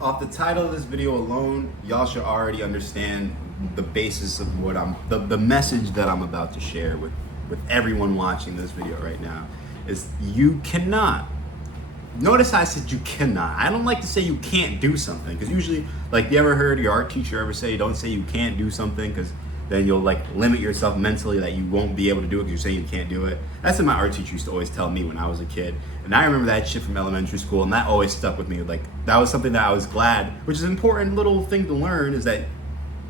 Off the title of this video alone, y'all should already understand the basis of what the message that I'm about to share with everyone watching this video right now is you cannot. Notice I said you cannot. I don't like to say you can't do something because usually, like, you ever heard your art teacher ever say, don't say you can't do something because then you'll like limit yourself mentally that you won't be able to do it because you're saying you can't do it. That's what my art teacher used to always tell me when I was a kid. And I remember that shit from elementary school, and that always stuck with me. Like, that was something that I was glad, which is an important little thing to learn, is that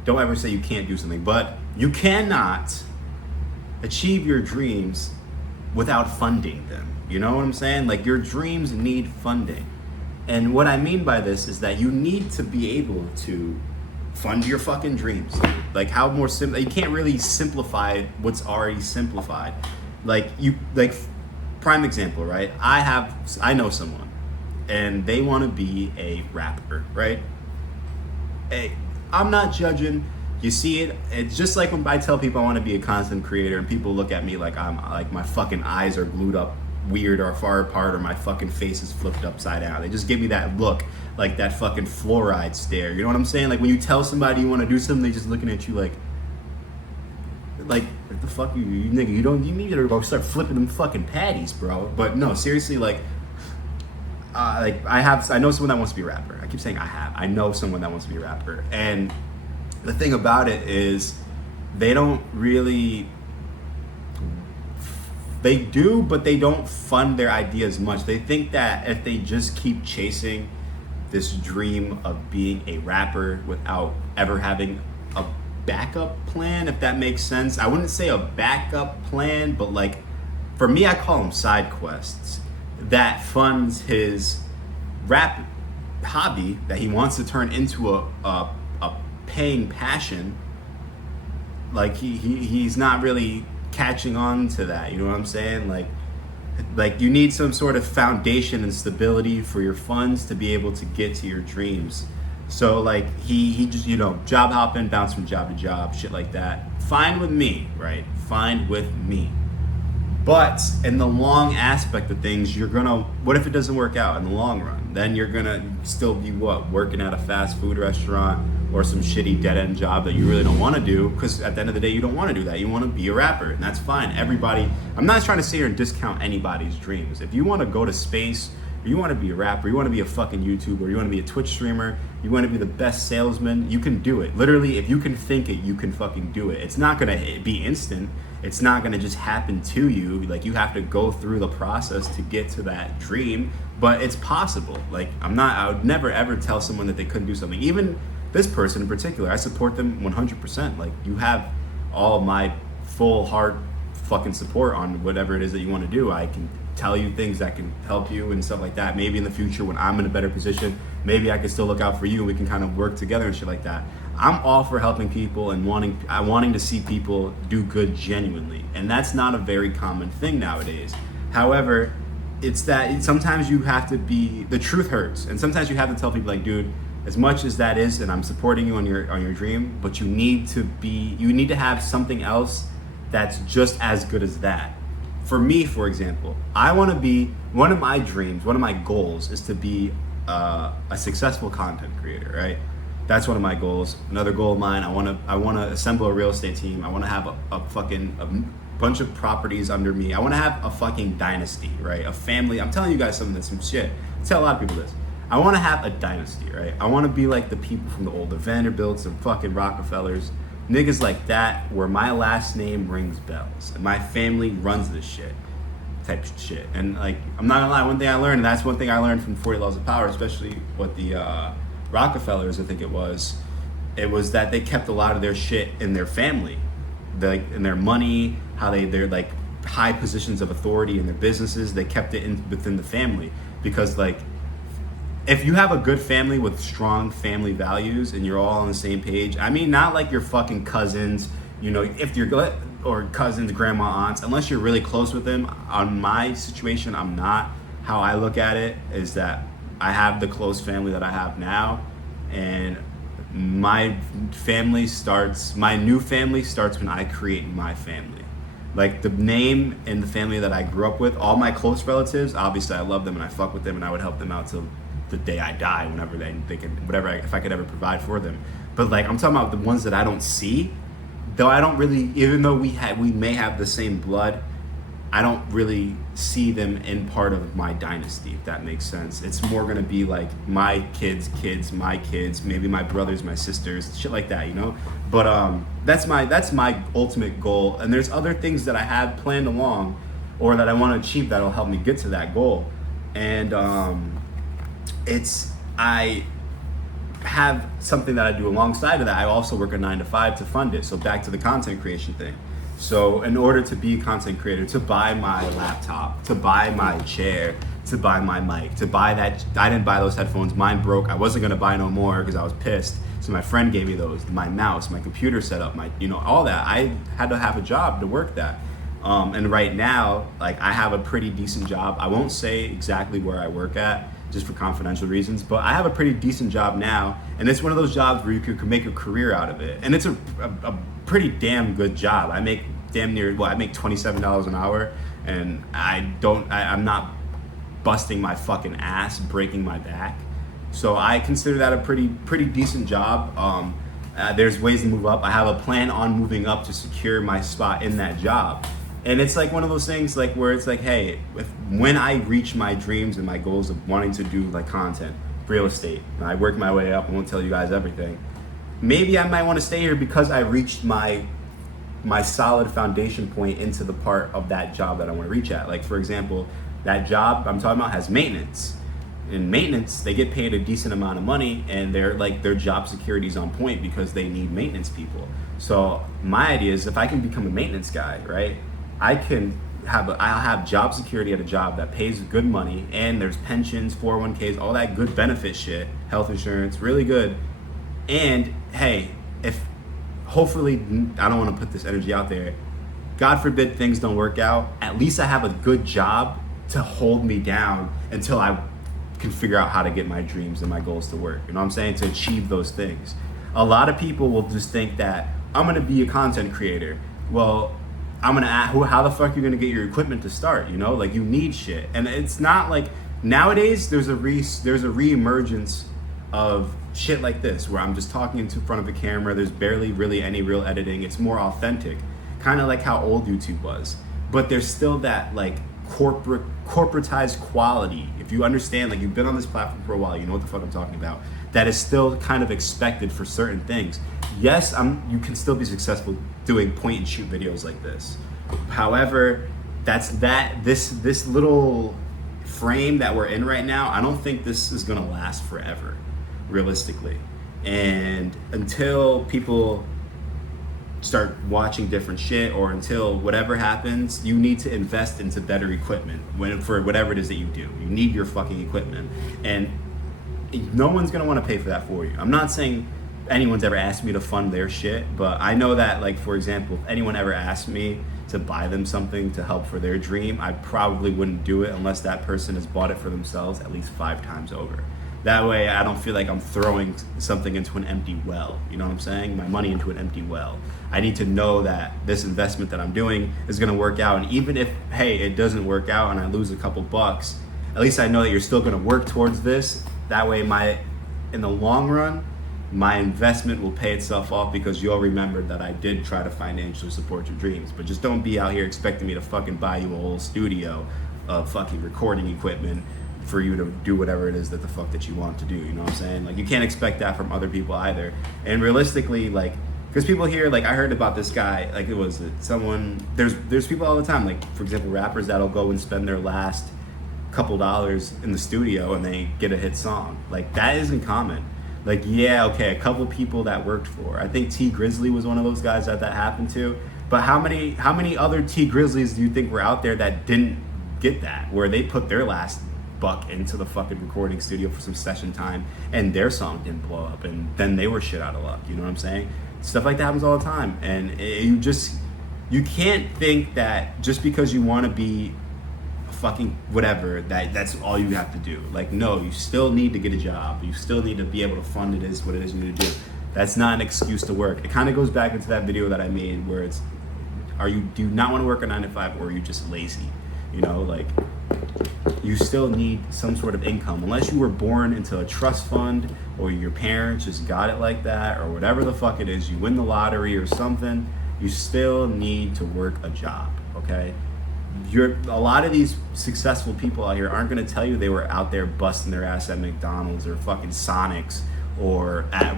don't ever say you can't do something. But you cannot achieve your dreams without funding them. You know what I'm saying? Like, your dreams need funding. And what I mean by this is that you need to be able to fund your fucking dreams. Like, how more simple? You can't really simplify what's already simplified. Prime example, right? I know someone, and they want to be a rapper, right? Hey, I'm not judging. You see it. It's just like when I tell people I want to be a content creator, and people look at me like I'm like my fucking eyes are glued up weird or far apart, or my fucking face is flipped upside down. They just give me that look, like that fucking fluoride stare. You know what I'm saying? Like when you tell somebody you want to do something, they just looking at you like what the fuck you nigga, you need to go start flipping them fucking patties, bro. But no, seriously, I know someone that wants to be a rapper. I keep saying I know someone that wants to be a rapper. And the thing about it is they do, but they don't fund their ideas much. They think that if they just keep chasing this dream of being a rapper without ever having a backup plan, if that makes sense. I wouldn't say a backup plan, but like, for me, I call them side quests that funds his rap hobby that he wants to turn into a paying passion. Like he's not really catching on to that. You know what I'm saying? Like you need some sort of foundation and stability for your funds to be able to get to your dreams. So like he just, job hopping, bounce from job to job, shit like that. Fine with me, right? Fine with me. But in the long aspect of things, what if it doesn't work out in the long run? Then you're gonna still be working at a fast food restaurant or some shitty dead-end job that you really don't want to do, because at the end of the day, you don't want to do that. You want to be a rapper, and that's fine. I'm not trying to sit here and discount anybody's dreams. If you want to go to space, or you want to be a rapper, you want to be a fucking YouTuber, you want to be a Twitch streamer, you want to be the best salesman, you can do it. Literally, if you can think it, you can fucking do it. It's not going to be instant. It's not going to just happen to you. Like, you have to go through the process to get to that dream, but it's possible. Like, I would never ever tell someone that they couldn't do something. Even this person in particular, I support them 100%. Like, you have all my full heart fucking support on whatever it is that you want to do. I can tell you things that can help you and stuff like that. Maybe in the future when I'm in a better position, maybe I can still look out for you and we can kind of work together and shit like that. I'm all for helping people and wanting to see people do good genuinely. And that's not a very common thing nowadays. However, it's that sometimes you have to the truth hurts. And sometimes you have to tell people like, dude, as much as that is, and I'm supporting you on your dream, but you need to have something else that's just as good as that. For me, for example, I want to be, one of my dreams, one of my goals is to be a successful content creator, right? That's one of my goals. Another goal of mine, I want to assemble a real estate team. I want to have a bunch of properties under me. I want to have a fucking dynasty, right? A family. I'm telling you guys some shit. I tell a lot of people this. I want to have a dynasty, right? I want to be like the people from the older Vanderbilts and fucking Rockefellers, niggas like that, where my last name rings bells and my family runs this shit, type shit. And like, I'm not gonna lie, one thing I learned, and that's one thing I learned from 40 Laws of Power, especially what the Rockefellers, I think it was that they kept a lot of their shit in their family, in their money, how they're like high positions of authority in their businesses, they kept it within the family, because like, if you have a good family with strong family values and you're all on the same page, I mean, not like your fucking cousins, if you're good, or cousins, grandma, aunts, unless you're really close with them. On my situation, I'm not. How I look at it is that I have the close family that I have now, and my new family starts when I create my family. Like, the name and the family that I grew up with, all my close relatives, obviously I love them and I fuck with them and I would help them out till the day I die, whenever they can, whatever, if I could ever provide for them. But like, I'm talking about the ones that I don't see, though I don't really, even though we may have the same blood, I don't really see them in part of my dynasty, if that makes sense. It's more gonna be like my kids, my kids, maybe my brothers, my sisters, shit like that, you know? But that's my ultimate goal. And there's other things that I have planned along or that I wanna achieve that'll help me get to that goal. And I have something that I do alongside of that. I also work a 9 to 5 to fund it. So back to the content creation thing. So in order to be a content creator, to buy my laptop, to buy my chair, to buy my mic, to buy that, I didn't buy those headphones, mine broke. I wasn't gonna buy no more because I was pissed. So my friend gave me those, my mouse, my computer setup, my, you know, all that. I had to have a job to work that. And right now, like, I have a pretty decent job. I won't say exactly where I work at, just for confidential reasons, but I have a pretty decent job now, and it's one of those jobs where you could make a career out of it. And it's a pretty damn good job. I make damn near, I make $27 an hour, and I'm not busting my fucking ass, breaking my back. So I consider that a pretty decent job. There's ways to move up. I have a plan on moving up to secure my spot in that job. And it's like one of those things like where it's like, hey, when I reach my dreams and my goals of wanting to do like content, real estate, and I work my way up, I won't tell you guys everything. Maybe I might want to stay here because I reached my solid foundation point into the part of that job that I want to reach at. Like, for example, that job I'm talking about has maintenance. In maintenance, they get paid a decent amount of money, and their job security is on point because they need maintenance people. So my idea is if I can become a maintenance guy, right? I'll have job security at a job that pays good money, and there's pensions, 401ks, all that good benefit shit, health insurance, really good. And hey, if hopefully, I don't want to put this energy out there, God forbid things don't work out, at least I have a good job to hold me down until I can figure out how to get my dreams and my goals to work. You know what I'm saying? To achieve those things. A lot of people will just think that I'm gonna be a content creator. Well, I'm gonna ask, how the fuck are you gonna get your equipment to start? You know, like, you need shit. And it's not like, nowadays there's a re-emergence of shit like this where I'm just talking in front of a camera. There's barely really any real editing. It's more authentic, kind of like how old YouTube was. But there's still that like corporatized quality. If you understand, like, you've been on this platform for a while, you know what the fuck I'm talking about. That is still kind of expected for certain things. Yes, you can still be successful doing point and shoot videos like this. However, this little frame that we're in right now, I don't think this is gonna last forever, realistically. And until people start watching different shit, or until whatever happens, you need to invest into better equipment for whatever it is that you do. You need your fucking equipment, and no one's gonna want to pay for that for you. I'm not saying anyone's ever asked me to fund their shit, but I know that, like, for example, if anyone ever asked me to buy them something to help for their dream, I probably wouldn't do it unless that person has bought it for themselves at least 5 times over. That way I don't feel like I'm throwing something into an empty well. You know what I'm saying? My money into an empty well. I need to know that this investment that I'm doing is gonna work out. And even if, hey, it doesn't work out and I lose a couple bucks, at least I know that you're still gonna work towards this. That way in the long run, my investment will pay itself off because you'll remember that I did try to financially support your dreams. But just don't be out here expecting me to fucking buy you a whole studio of fucking recording equipment for you to do whatever it is that the fuck that you want to do. You know what I'm saying? Like, you can't expect that from other people either. And realistically, like, because people here, like, I heard about this guy, like, there's people all the time, like, for example, rappers that'll go and spend their last couple dollars in the studio and they get a hit song. Like, that isn't common. Like, yeah, okay, a couple people that worked for. I think T Grizzly was one of those guys that happened to. But how many other T Grizzlies do you think were out there that didn't get that, where they put their last buck into the fucking recording studio for some session time and their song didn't blow up and then they were shit out of luck? You know what I'm saying? Stuff like that happens all the time. And you can't think that just because you want to be fucking whatever, that's all you have to do. Like, no, you still need to get a job. You still need to be able to fund what it is you need to do. That's not an excuse to work. It kind of goes back into that video that I made where it's, do you not want to work a 9 to 5, or are you just lazy? You know, like, you still need some sort of income. Unless you were born into a trust fund or your parents just got it like that or whatever the fuck it is, you win the lottery or something, you still need to work a job, okay? A lot of these successful people out here aren't going to tell you they were out there busting their ass at McDonald's or fucking Sonics or at,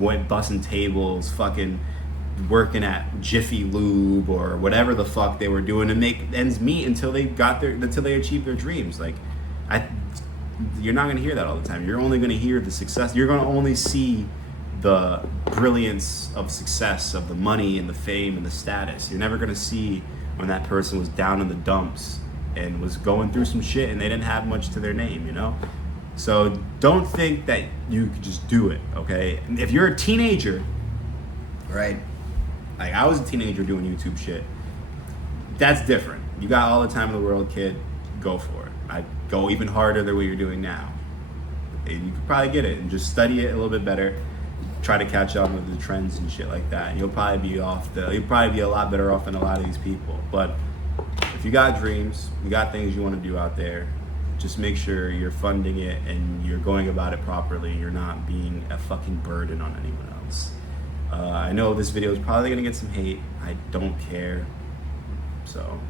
went busting tables, fucking working at Jiffy Lube or whatever the fuck they were doing to make ends meet until they achieved their dreams. Like, you're not going to hear that all the time. You're only going to hear the success. You're going to only see the brilliance of success, of the money and the fame and the status. You're never going to see when that person was down in the dumps and was going through some shit and they didn't have much to their name, So don't think that you could just do it, okay? If you're a teenager, right? Like, I was a teenager doing YouTube shit. That's different. You got all the time in the world, kid. Go for it. I'd go even harder the way you're doing now. And you could probably get it and just study it a little bit better. Try to catch up with the trends and shit like that. And you'll probably be a lot better off than a lot of these people. But if you got dreams, you got things you want to do out there, just make sure you're funding it and you're going about it properly. You're not being a fucking burden on anyone else. I know this video is probably gonna get some hate. I don't care. So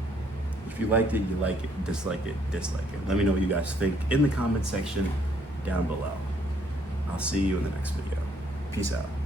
if you liked it, you like it. Dislike it, dislike it. Let me know what you guys think in the comment section down below. I'll see you in the next video. Peace out.